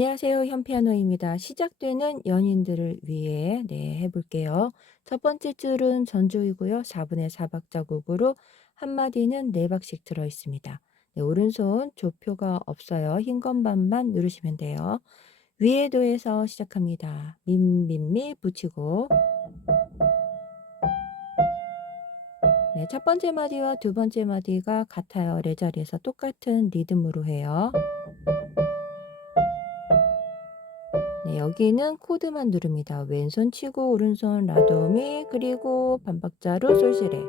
안녕하세요. 현피아노입니다. 시작되는 연인들을 위해 네, 해볼게요. 첫 번째 줄은 전조이고요. 4분의 4박자 곡으로 한 마디는 4박씩 들어 있습니다. 네, 오른손 조표가 없어요. 흰 건반만 누르시면 돼요. 위에 도에서 시작합니다. 민민미 붙이고 네, 첫 번째 마디와 두 번째 마디가 같아요. 레 자리에서 똑같은 리듬으로 해요. 네, 여기는 코드만 누릅니다. 왼손 치고 오른손 라도미 그리고 반박자로 솔시레. 네,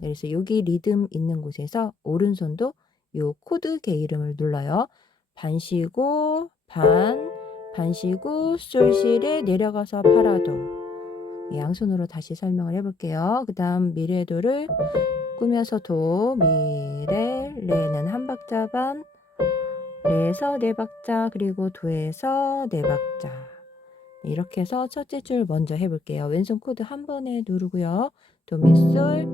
그래서 여기 리듬 있는 곳에서 오른손도 요 코드 개 이름을 눌러요. 반 쉬고 반, 반 쉬고 솔시레 내려가서 파라도. 네, 양손으로 다시 설명을 해볼게요. 그 다음 미레도를 꾸며서 도, 미레, 레는 한 박자 반, 레에서 네 박자 그리고 도에서 네 박자 네, 이렇게 해서 첫째 줄 먼저 해볼게요. 왼손 코드 한 번에 누르고요. 도미솔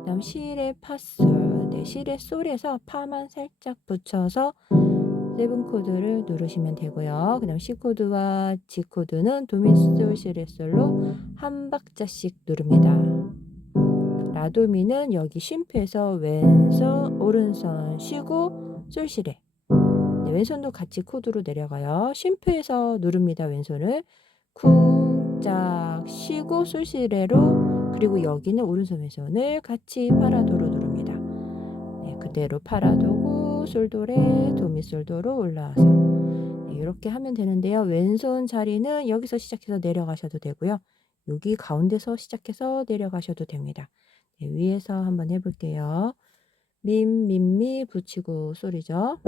그다음 시레 파솔 네, 시레 솔에서 파만 살짝 붙여서 세븐 코드를 누르시면 되고요. 그다음 C 코드와 G 코드는 도미솔 시레 솔로 한 박자씩 누릅니다. 라도미는 여기 쉼표에서 왼손 오른손 쉬고 솔시레 네, 왼손도 같이 코드로 내려가요. 쉼표에서 누릅니다. 왼손을 쿵짝 쉬고 솔시레로 그리고 여기는 오른손 왼손을 같이 파라도로 누릅니다. 네, 그대로 파라도고 솔도레 도미솔도로 올라와서 네, 이렇게 하면 되는데요. 왼손 자리는 여기서 시작해서 내려가셔도 되고요. 여기 가운데서 시작해서 내려가셔도 됩니다. 네, 위에서 한번 해볼게요. 민, 민미 붙이고 소리죠.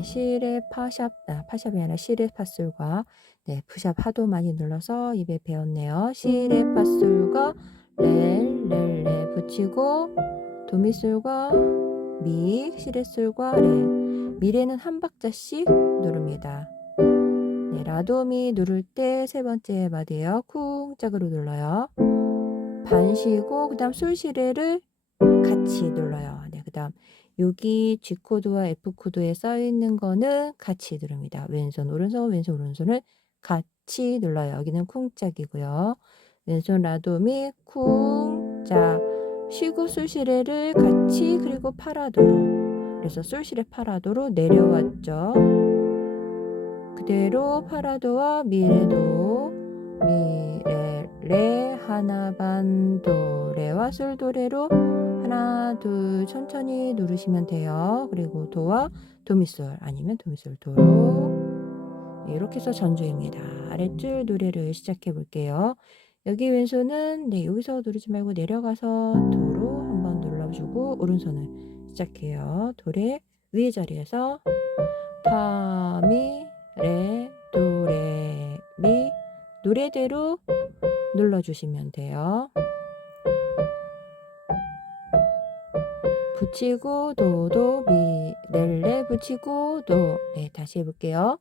네, 실의 파샵, 아, 파샵이 아니라 실의 파솔과 네, 푸샵 하도 많이 눌러서 입에 배웠네요. 실의 파솔과 렐, 렐, 레 붙이고 도미솔과 미, 실의 솔과 레. 미레는 한 박자씩 누릅니다. 네, 라도미 누를 때 세 번째 마디예요. 쿵짝으로 눌러요. 반 쉬고 그다음 솔시레를 같이 눌러요. 네, 그다음 여기 G 코드와 F 코드에 써 있는 거는 같이 누릅니다. 왼손 오른손 왼손 오른손을 같이 눌러요. 여기는 쿵짝이고요. 왼손 라도미 쿵짝 쉬고 솔시레를 같이 그리고 파라도로 그래서 솔시레 파라도로 내려왔죠. 그대로 파라도와 미레도 미레 레 하나 반도 레와 솔도레로 하나 둘 천천히 누르시면 돼요. 그리고 도와 도미솔 아니면 도미솔 도로 네, 이렇게 해서 전주입니다. 아랫줄 노래를 시작해 볼게요. 여기 왼손은 네 여기서 누르지 말고 내려가서 도로 한번 눌러주고 오른손을 시작해요. 도레 위에 자리에서 파 미 레 도 레 미 노래대로 눌러주시면 돼요. 붙이고 도도 미 렐레 붙이고 도 네 다시 해볼게요.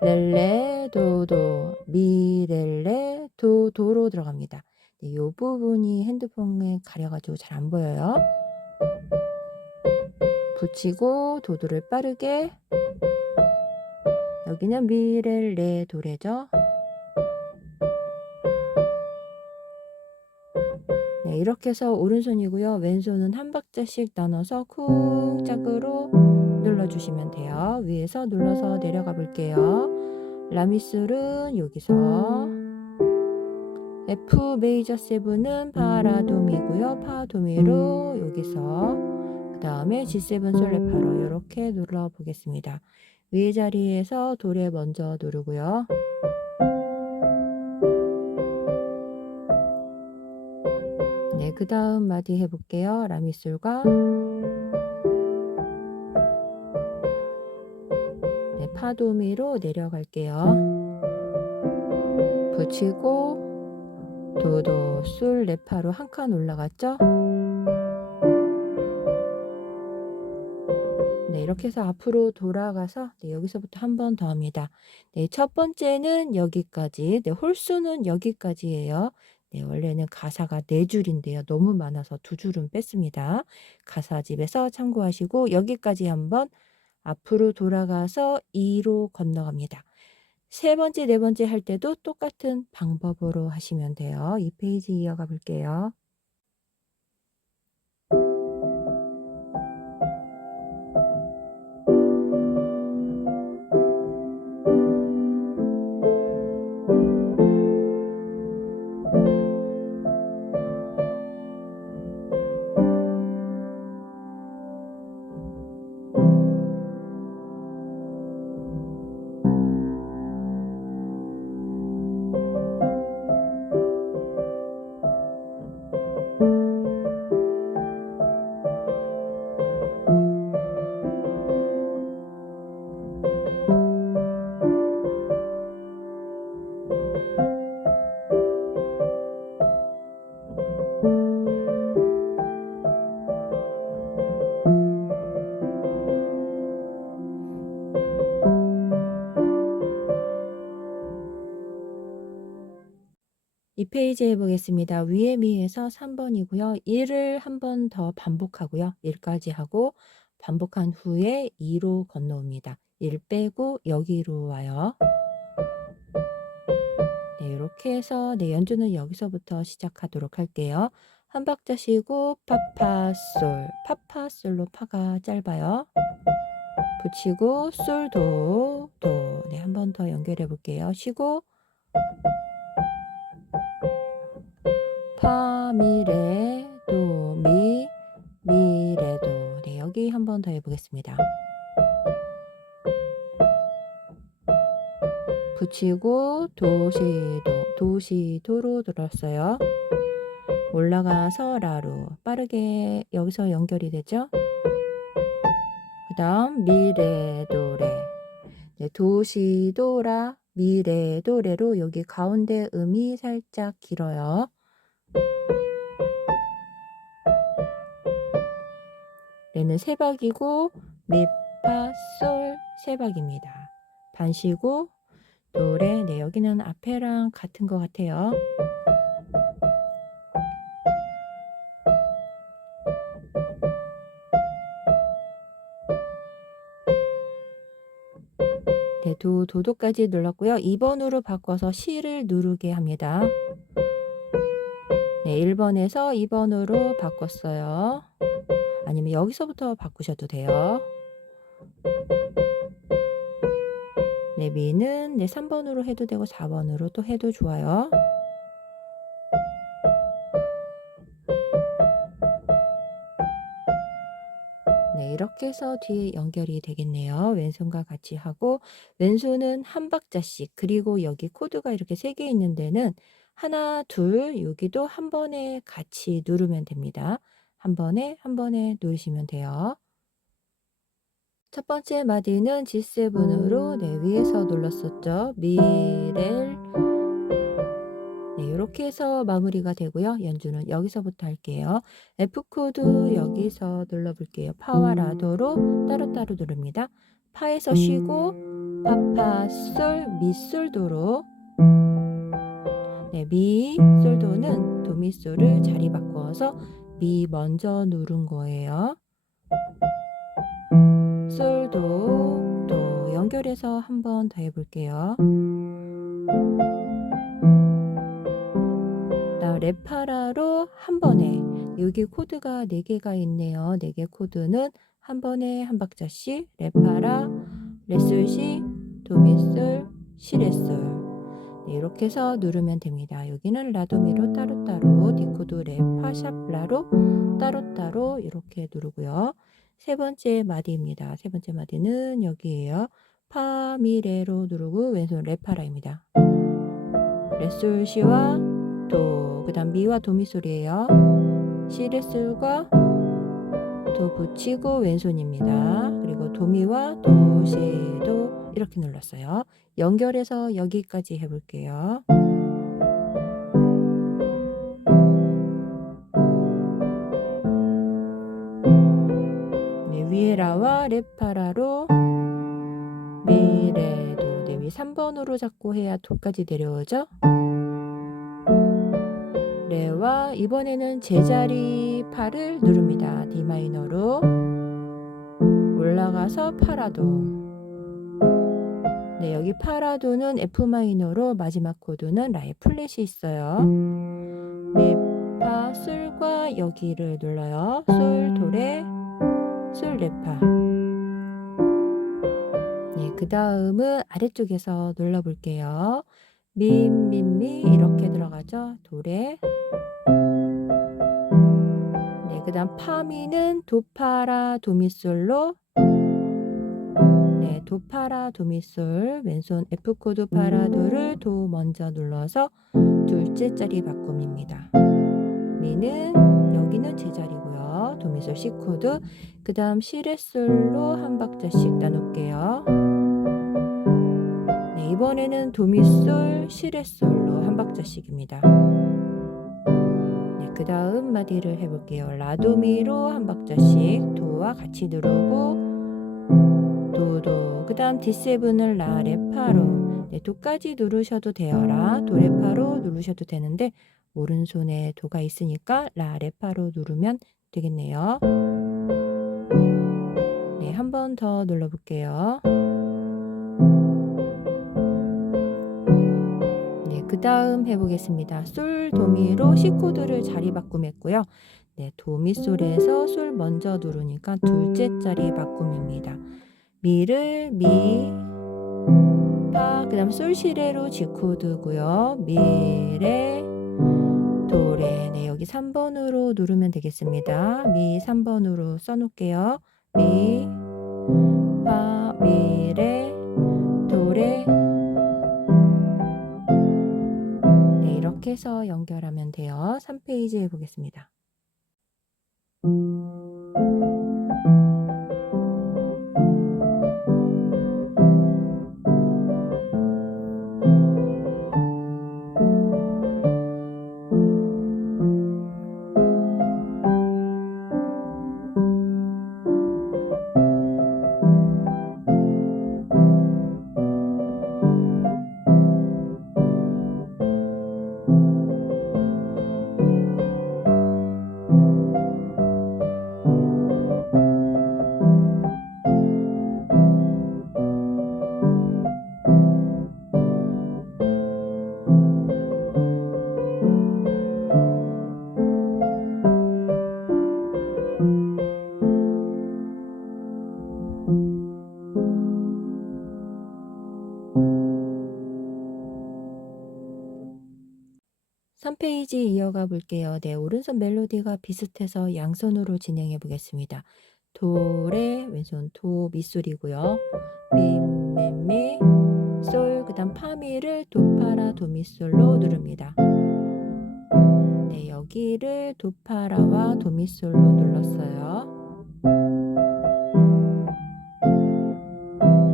렐레 도도 미 렐레 도 도로 들어갑니다. 네, 이 부분이 핸드폰에 가려가지고 잘 안 보여요. 붙이고 도도를 빠르게 여기는 미렐레 도레죠. 네, 이렇게 해서 오른손이고요. 왼손은 한 박자씩 나눠서 쿵짝으로 눌러주시면 돼요. 위에서 눌러서 내려가 볼게요. 라미술은 여기서 F 메이저 7은 파라도미고요. 파도미로 여기서 그 다음에 G7 솔레파로 이렇게 눌러 보겠습니다. 위에 자리에서 도레 먼저 누르고요. 그 다음 마디 해볼게요. 라미술과 네, 파도미로 내려갈게요. 붙이고 도도 술 레파로 한 칸 올라갔죠? 네, 이렇게 해서 앞으로 돌아가서 네, 여기서부터 한 번 더 합니다. 네, 첫 번째는 여기까지. 네, 홀수는 여기까지예요. 네, 원래는 가사가 네 줄인데요. 너무 많아서 두 줄은 뺐습니다. 가사집에서 참고하시고 여기까지 한번 앞으로 돌아가서 2로 건너갑니다. 세 번째, 네 번째 할 때도 똑같은 방법으로 하시면 돼요. 이 페이지 이어가 볼게요. 이 페이지 해보겠습니다. 위에 미에서 3번이고요. 1을 한 번 더 반복하고요. 1까지 하고 반복한 후에 2로 건너옵니다. 1 빼고 여기로 와요. 네, 이렇게 해서 네, 연주는 여기서부터 시작하도록 할게요. 한 박자 쉬고 파파솔, 파파솔로 파가 짧아요. 붙이고 솔도, 도. 네, 한 번 더 연결해 볼게요. 쉬고 파, 미, 레, 도, 미, 미, 레, 도. 네, 여기 한 번 더 해보겠습니다. 붙이고 도, 시, 도, 도, 시, 도로 들었어요. 올라가서 라로 빠르게 여기서 연결이 되죠. 그 다음 미, 레, 도, 레. 네, 도, 시, 도, 라, 미, 레, 도, 레로 여기 가운데 음이 살짝 길어요. 레는 세 박이고 미, 파, 솔 세 박입니다. 반 쉬고 노래 네 여기는 앞에랑 같은 것 같아요. 네, 도, 도도까지 눌렀고요. 2번으로 바꿔서 시를 누르게 합니다. 네, 1번에서 2번으로 바꿨어요. 아니면 여기서부터 바꾸셔도 돼요. 네, 미는 네, 3번으로 해도 되고 4번으로 또 해도 좋아요. 네, 이렇게 해서 뒤에 연결이 되겠네요. 왼손과 같이 하고 왼손은 한 박자씩 그리고 여기 코드가 이렇게 세 개 있는 데는 하나, 둘, 여기도 한 번에 같이 누르면 됩니다. 한 번에 한 번에 누르시면 돼요. 첫 번째 마디는 G7으로 네, 위에서 눌렀었죠. 미렐 네, 이렇게 해서 마무리가 되고요. 연주는 여기서부터 할게요. F 코드 여기서 눌러볼게요. 파와 라도로 따로따로 누릅니다. 파에서 쉬고 파파 솔 미솔도로 네, 미 솔도는 도미솔을 자리 바꿔서 미 먼저 누른 거예요. 솔도 도 연결해서 한 번 더 해볼게요. 레파라로 한 번에 여기 코드가 4개가 있네요. 4개 코드는 한 번에 한 박자씩 레파라, 레솔시, 도미솔, 시레솔 네, 이렇게 해서 누르면 됩니다. 여기는 라도미로 따로따로 디코드 레 파샵 라로 따로따로 이렇게 누르고요. 세 번째 마디입니다. 세 번째 마디는 여기에요. 파, 미, 레로 누르고 왼손 레파라입니다. 레솔 시와 도, 그 다음 미와 도미 소리예요. 시 레솔과 도 붙이고 왼손입니다. 그리고 도미와 도, 시, 도 이렇게 눌렀어요. 연결해서 여기까지 해볼게요. 네, 위에 라와 레파라로 미레도 네, 위 3번으로 잡고 해야 도까지 내려오죠. 레와 이번에는 제자리 파를 누릅니다. D 마이너로 올라가서 파라도 네, 여기 파라도는 F 마이너로 마지막 코드는 라의 플랫이 있어요. 메파 솔과 여기를 눌러요. 솔 도레 솔 레파 네, 그 다음은 아래쪽에서 눌러 볼게요. 미미미 이렇게 들어가죠. 도레. 네, 그 다음 파미는 도파라 도미솔로. 네, 도파라 도미솔 왼손 F 코드 파라도를 도 먼저 눌러서 둘째 자리 바꿈입니다. 미는 여기는 제자리고요. 도미솔 C 코드. 그 다음 시레솔로 한 박자씩 나눌게요. 네, 이번에는 도미솔, 시레솔로 한 박자씩입니다. 네, 그 다음 마디를 해볼게요. 라도미로 한 박자씩 도와 같이 누르고 도도. 그 다음 D7을 라 레파로. 네, 도까지 누르셔도 돼요. 라, 도 레파로 누르셔도 되는데 오른손에 도가 있으니까 라 레파로 누르면 되겠네요. 네, 한 번 더 눌러 볼게요. 네, 그 다음 해보겠습니다. 솔, 도미로 C 코드를 자리 바꿈했고요. 네, 도미솔에서 솔 먼저 누르니까 둘째 자리 바꿈입니다. 미를 미, 파, 그 다음 솔 시레로 G 코드고요. 미레, 도레. 네, 여기 3번으로 누르면 되겠습니다. 미 3번으로 써놓을게요. 미, 파, 미레, 도레. 네, 이렇게 해서 연결하면 돼요. 3페이지 해보겠습니다. 이어가 볼게요. 네, 오른손 멜로디가 비슷해서 양손으로 진행해 보겠습니다. 도레 왼손 도 미솔이고요. 미미미 솔 그다음 파미를 도파라 도미솔로 누릅니다. 네, 여기를 도파라와 도미솔로 눌렀어요.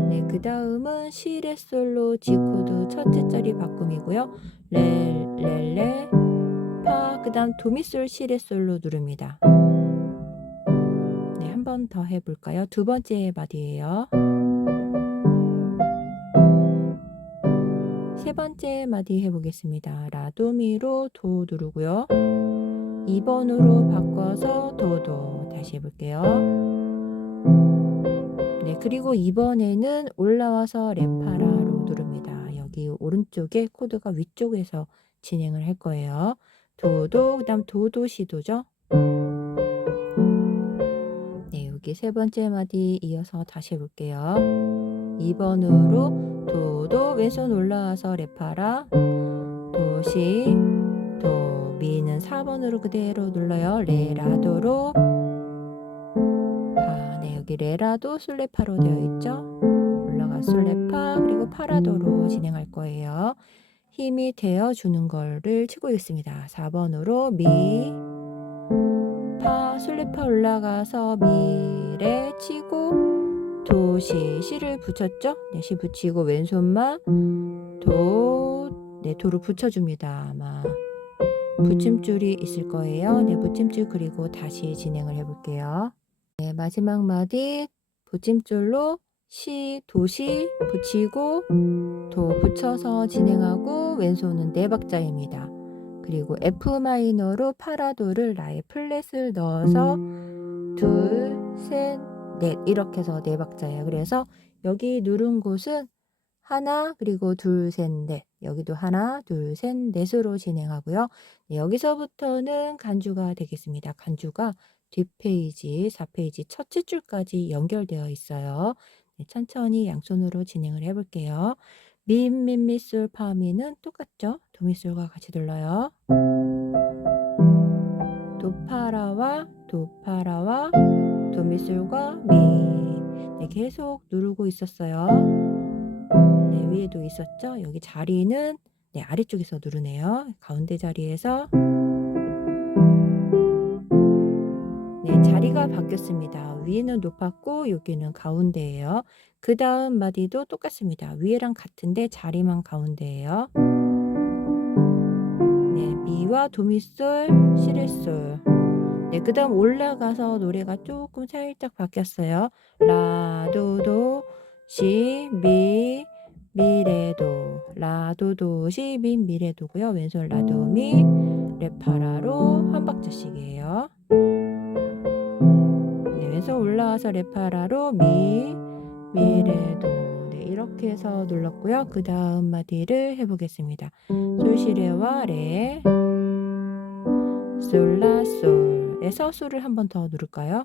네, 그 다음은 시레솔로 G 코드 첫째 자리 바꿈이고요. 레, 레, 레, 파, 그 다음 도미솔 시레솔로 누릅니다. 네, 한 번 더 해볼까요? 두 번째 마디예요. 세 번째 마디 해보겠습니다. 라도미로 도 누르고요. 2번으로 바꿔서 도도 다시 해볼게요. 네, 그리고 이번에는 올라와서 레파라로 누릅니다. 여기 오른쪽에 코드가 위쪽에서 진행을 할 거예요. 도도, 그 다음 도도 시도죠. 네, 여기 세 번째 마디 이어서 다시 해 볼게요. 2번으로 도도, 왼손 올라와서 레파라, 도시, 도, 미는 4번으로 그대로 눌러요. 레라도로, 파, 네, 여기 레라도 술레파로 되어 있죠. 올라가 술레파, 그리고 파라도로 진행할 거예요. 힘이 되어 주는 거를 치고 있습니다. 4번으로 미, 파, 술레파 올라가서 미레 치고 도 시, 시를 붙였죠? 네, 시 붙이고 왼손만 도, 네, 도를 붙여줍니다. 아마 붙임줄이 있을 거예요. 네, 붙임줄 그리고 다시 진행을 해볼게요. 네, 마지막 마디 붙임줄로 시, 도시 붙이고 도 붙여서 진행하고 왼손은 네 박자입니다. 그리고 F 마이너로 파라도를 라에 플랫을 넣어서 둘, 셋, 넷 이렇게 해서 네 박자예요. 그래서 여기 누른 곳은 하나 그리고 둘, 셋, 넷 여기도 하나, 둘, 셋, 넷으로 진행하고요. 네, 여기서부터는 간주가 되겠습니다. 간주가 뒷페이지, 4페이지 첫째 줄까지 연결되어 있어요. 네, 천천히 양손으로 진행을 해볼게요. 미, 미, 미, 솔, 파, 미는 똑같죠? 도미솔과 같이 눌러요. 도파라와 도파라와 도미솔과 미. 네, 계속 누르고 있었어요. 네, 위에도 있었죠? 여기 자리는 네, 아래쪽에서 누르네요. 가운데 자리에서 네, 자리가 바뀌었습니다. 위에는 높았고 여기는 가운데예요. 그 다음 마디도 똑같습니다. 위에랑 같은데 자리만 가운데예요. 네, 미와 도미솔, 시레솔. 네, 그 다음 올라가서 노래가 조금 살짝 바뀌었어요. 라, 도, 도, 시, 미, 미레도. 라, 도, 도, 시, 미, 미레도고요. 왼손 라, 도, 미, 레파라로 한 박자씩이에요. 네, 왼손 올라와서 레파라로 미, 미레도. 네, 이렇게 해서 눌렀고요. 그 다음 마디를 해보겠습니다. 솔시레와 레, 솔라, 솔 에서 솔을 한 번 더 누를까요?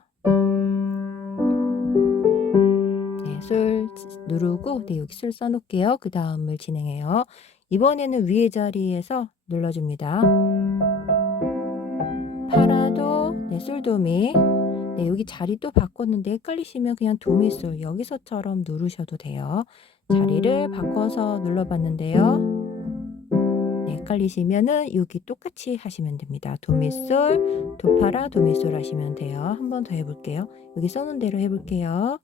네, 솔 누르고 네, 여기 솔 써놓을게요. 그 다음을 진행해요. 이번에는 위에 자리에서 눌러줍니다. 파라도, 네, 솔도미. 네, 여기 자리 또 바꿨는데 헷갈리시면 그냥 도미솔 여기서처럼 누르셔도 돼요. 자리를 바꿔서 눌러봤는데요. 네, 헷갈리시면은 여기 똑같이 하시면 됩니다. 도미솔, 도파라, 도미솔 하시면 돼요. 한 번 더 해볼게요. 여기 써놓은 대로 해볼게요.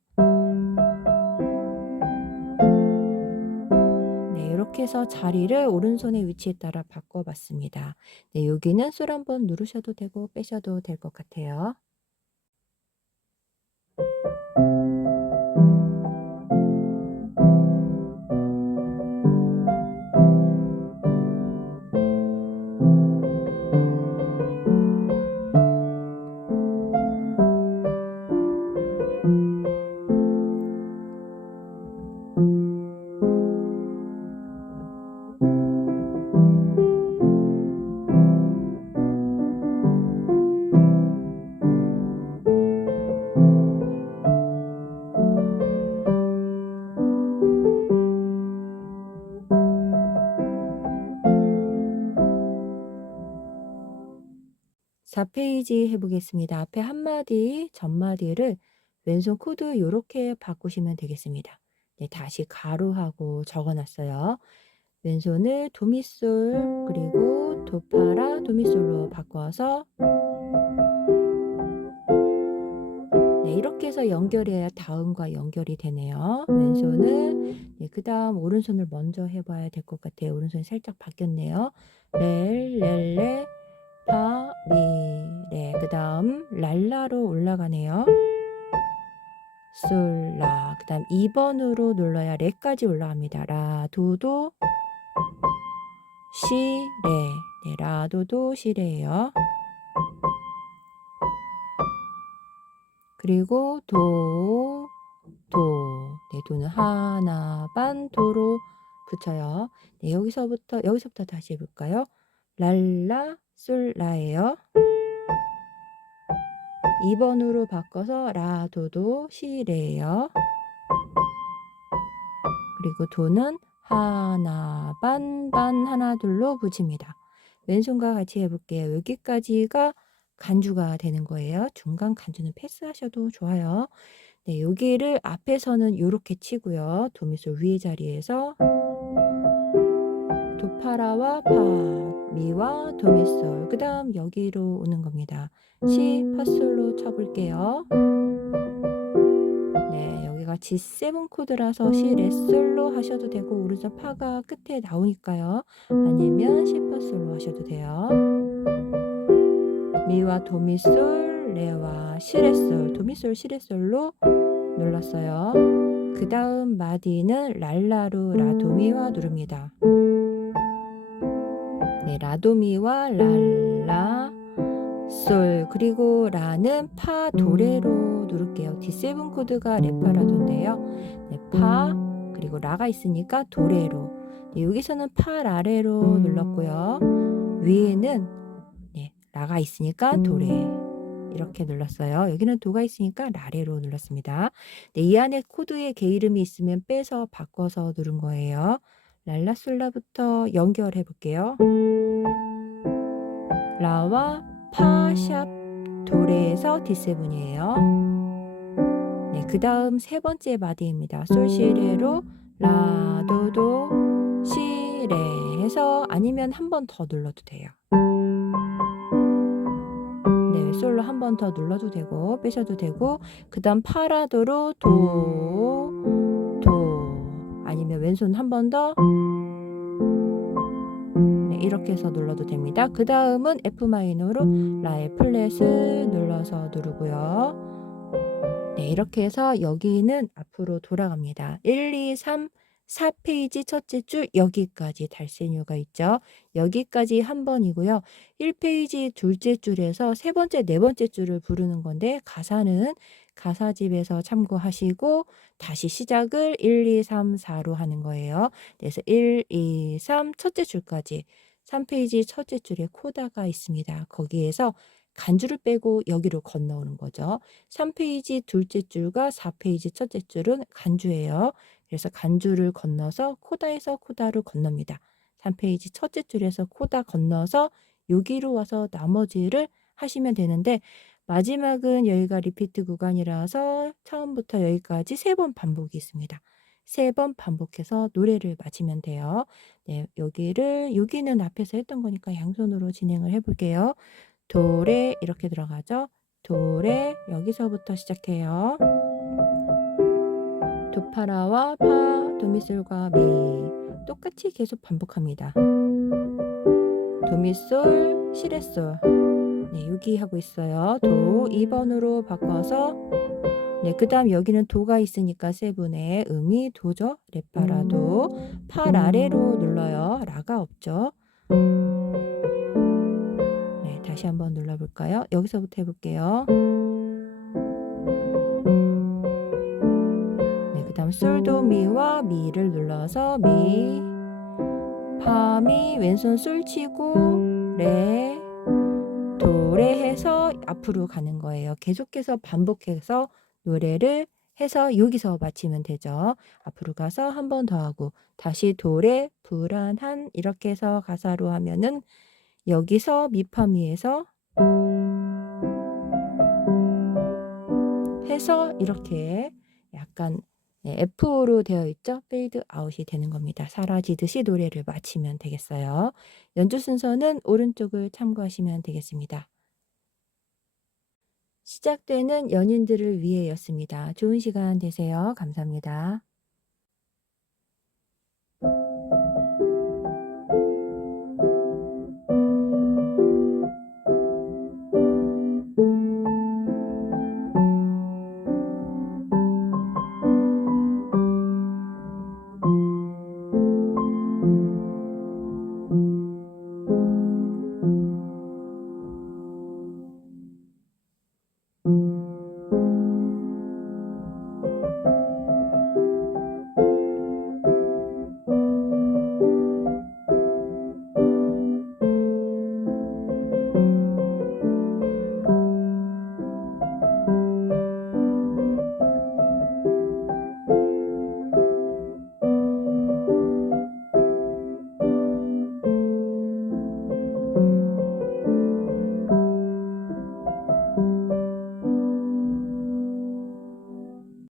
네, 이렇게 해서 자리를 오른손의 위치에 따라 바꿔봤습니다. 네, 여기는 솔 한번 누르셔도 되고 빼셔도 될 것 같아요. 사 페이지 해보겠습니다. 앞에 한 마디, 전마디를 왼손 코드 요렇게 바꾸시면 되겠습니다. 네, 다시 가로하고 적어놨어요. 왼손을 도미솔 그리고 도파라 도미솔로 바꿔서 네, 이렇게 해서 연결해야 다음과 연결이 되네요. 왼손을 네, 그 다음 오른손을 먼저 해봐야 될 것 같아요. 오른손이 살짝 바뀌었네요. 렐, 렐, 레, 파, 미, 레. 그 다음 랄라로 올라가네요. 솔, 라. 그 다음 2번으로 눌러야 레까지 올라갑니다. 라, 도, 도, 시, 레. 네, 라, 도, 도, 시, 레예요. 그리고 도, 도. 네, 도는 하나, 반, 도로 붙여요. 네, 여기서부터, 여기서부터 다시 해볼까요? 랄라, 솔, 라예요. 2번으로 바꿔서 라, 도, 도, 시, 레예요. 그리고 도는 하나, 반, 반, 하나, 둘로 붙입니다. 왼손과 같이 해볼게요. 여기까지가 간주가 되는 거예요. 중간 간주는 패스하셔도 좋아요. 네, 여기를 앞에서는 이렇게 치고요. 도미솔 위에 자리에서 도파라와 파, 미와 도미솔. 그 다음 여기로 오는 겁니다. 시, 파솔로 쳐볼게요. 네, 여기가 G7 코드라서 시, 레솔로 하셔도 되고 오른손 파가 끝에 나오니까요. 아니면 시, 파솔로 하셔도 돼요. 미와 도미솔, 레와 시레솔, 도미솔, 시레솔로 눌렀어요. 그 다음 마디는 랄라로 라도미와 누릅니다. 네, 네, 라도미와 랄라 솔 그리고 라는 파 도레로 누를게요. D7 코드가 레파라도인데요. 네, 파 그리고 라가 있으니까 도레로. 네, 여기서는 파 라레로 눌렀고요. 위에는 네, 라가 있으니까 도레 이렇게 눌렀어요. 여기는 도가 있으니까 라레로 눌렀습니다. 네, 이 안에 코드에 개 이름이 있으면 빼서 바꿔서 누른 거예요. 랄라솔라부터 연결해 볼게요. 라와 파 샵 도레에서 D7이에요. 네, 그 다음 세 번째 마디입니다. 솔시레로 라 도 도 시 레 해서 아니면 한 번 더 눌러도 돼요. 네, 솔로 한 번 더 눌러도 되고 빼셔도 되고 그 다음 파라도로 도, 도 아니면 왼손 한 번더 네, 이렇게 해서 눌러도 됩니다. 그 다음은 F 마이너로 라의 플랫을 눌러서 누르고요. 네, 이렇게 해서 여기는 앞으로 돌아갑니다. 1, 2, 3, 4페이지 첫째 줄 여기까지 달세뉴가 있죠. 여기까지 한 번이고요. 1페이지 둘째 줄에서 세 번째, 네 번째 줄을 부르는 건데 가사는 가사집에서 참고하시고 다시 시작을 1, 2, 3, 4로 하는 거예요. 그래서 1, 2, 3 첫째 줄까지 3페이지 첫째 줄에 코다가 있습니다. 거기에서 간주를 빼고 여기로 건너오는 거죠. 3페이지 둘째 줄과 4페이지 첫째 줄은 간주예요. 그래서 간주를 건너서 코다에서 코다로 건넙니다. 3페이지 첫째 줄에서 코다 건너서 여기로 와서 나머지를 하시면 되는데 마지막은 여기가 리피트 구간이라서 처음부터 여기까지 세 번 반복이 있습니다. 세 번 반복해서 노래를 마치면 돼요. 네, 여기를 여기는 앞에서 했던 거니까 양손으로 진행을 해 볼게요. 도레 이렇게 들어가죠. 도레 여기서부터 시작해요. 도파라와 파, 도미솔과 미 똑같이 계속 반복합니다. 도미솔, 시레솔 네, 여기 하고 있어요. 도 2번으로 바꿔서 네, 그 다음 여기는 도가 있으니까 세븐의 음이 도죠. 레파라도 팔 아래로 눌러요. 라가 없죠. 네, 다시 한번 눌러볼까요? 여기서부터 해볼게요. 네, 그 다음 솔도 미와 미를 눌러서 미, 파, 미, 왼손 솔 치고 레, 도레 해서 앞으로 가는 거예요. 계속해서 반복해서 노래를 해서 여기서 마치면 되죠. 앞으로 가서 한 번 더 하고 다시 도레 불안한 이렇게 해서 가사로 하면은 여기서 미파미에서 해서 이렇게 약간 네, F로 되어 있죠. 페이드 아웃이 되는 겁니다. 사라지듯이 노래를 마치면 되겠어요. 연주 순서는 오른쪽을 참고하시면 되겠습니다. 시작되는 연인들을 위해였습니다. 좋은 시간 되세요. 감사합니다.